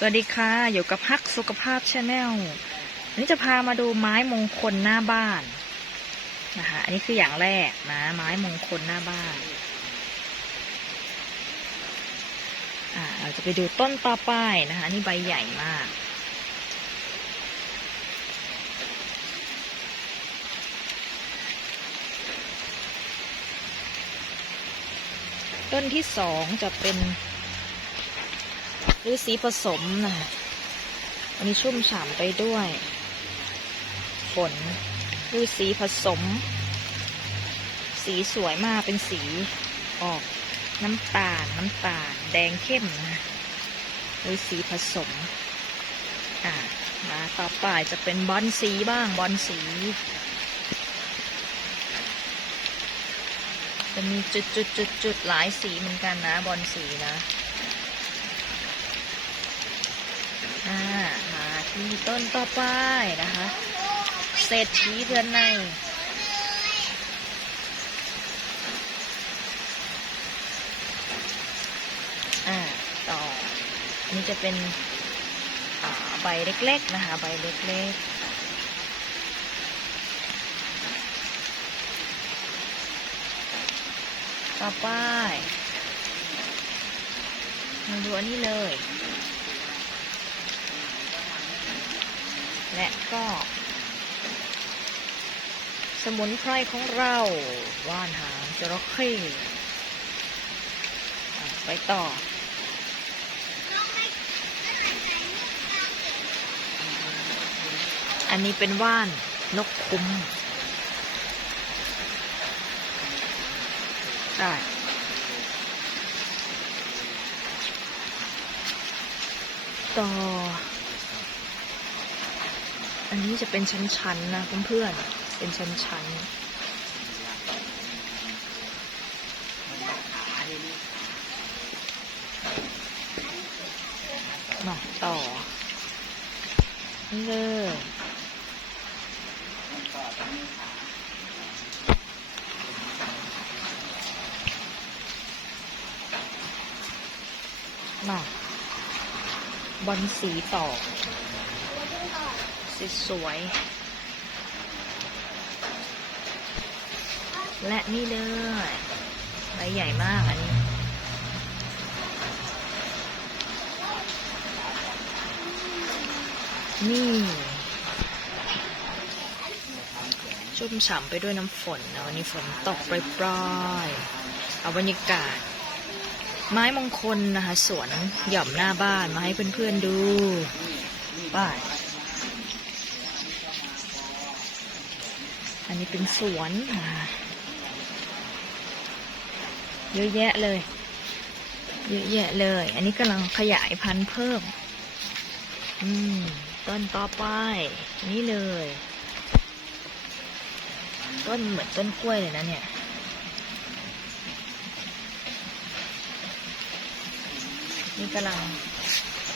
สวัสดีค่ะอยู่กับฮักสุขภาพชาแนลวันนี้จะพามาดูไม้มงคลหน้าบ้านนะคะอันนี้คืออย่างแรกนะ ไม้มงคลหน้าบ้านอ่าเราจะไปดูต้นต่อไปนะคะนี่ใบใหญ่มากต้นที่สองจะเป็น ฤาษีผสมนะคะอันนี้ชุ่มฉ่ำไปด้วยฝนฤาษีผสม สีสวยมากเป็นสีออกน้ำตาลน้ำตาลแดงเข้มนะฤาษีผสมอ่ามาต่อไปจะเป็นบอลสีบ้างบอลสีจะมีจุดจุดจุดจุดหลายสีเหมือนกันนะบอลสีนะ อ่า มีต้นต่อไปนะคะเศรษฐีเรือนในอ่าต่ออันนี้จะเป็นอ่าใบเล็กๆนะคะ ใบเล็กๆต่อไปมาดูอันนี้เลย และก็ สมุนไพรของเราว่านหางจระเข้ไปต่ออันนี้เป็นว่านนกคุ้มได้ต่อ อันนี้จะเป็นชั้นๆนะเพื่อนๆ เป็นชั้นๆมาต่อนี่เลยมาบอลสีต่อ สวยและนี่เลยใบใหญ่มากอันนี้ นี่ชุ่มฉ่ำไปด้วยน้ำฝนนะวันนี้ฝนตกปล่อยๆเอาบรรยากาศ ไม้มงคลนะคะ สวนหย่อมหน้าบ้านมาให้เพื่อนๆดูป้าย อันนี้เป็นสวนเยอะแยะเลย เยอะแยะเลย อันนี้กำลังขยายพันธุ์เพิ่ม อืม ต้นต่อไป นี่เลย ต้นเหมือนต้นกล้วยเลยนะเนี่ยนี่กำลัง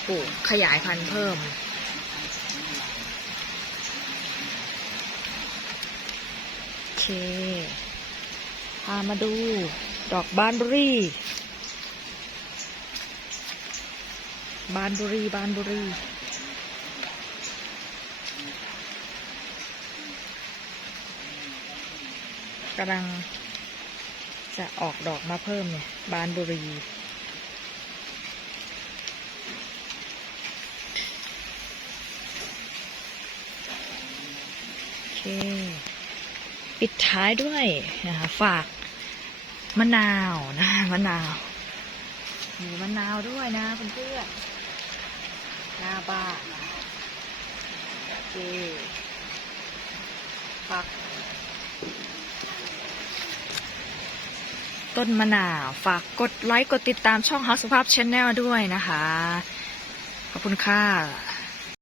ปลูกขยายพันธุ์เพิ่ม โอ เค พามาดู ดอกบานบุรี บานบุรี บานบุรีกำลังจะออกดอกมาเพิ่มเนี่ย บานบุรี โอเค ปิดท้ายด้วยนะคะฝากมะนาวนะมะนาวมีมะนาวด้วยนะเพื่อนๆหน้าบ้านโอเคฝากต้นมะนาวฝากกดไลค์กดติดตามช่อง House สุภาพ Channel ด้วยนะคะ ขอบคุณค่ะ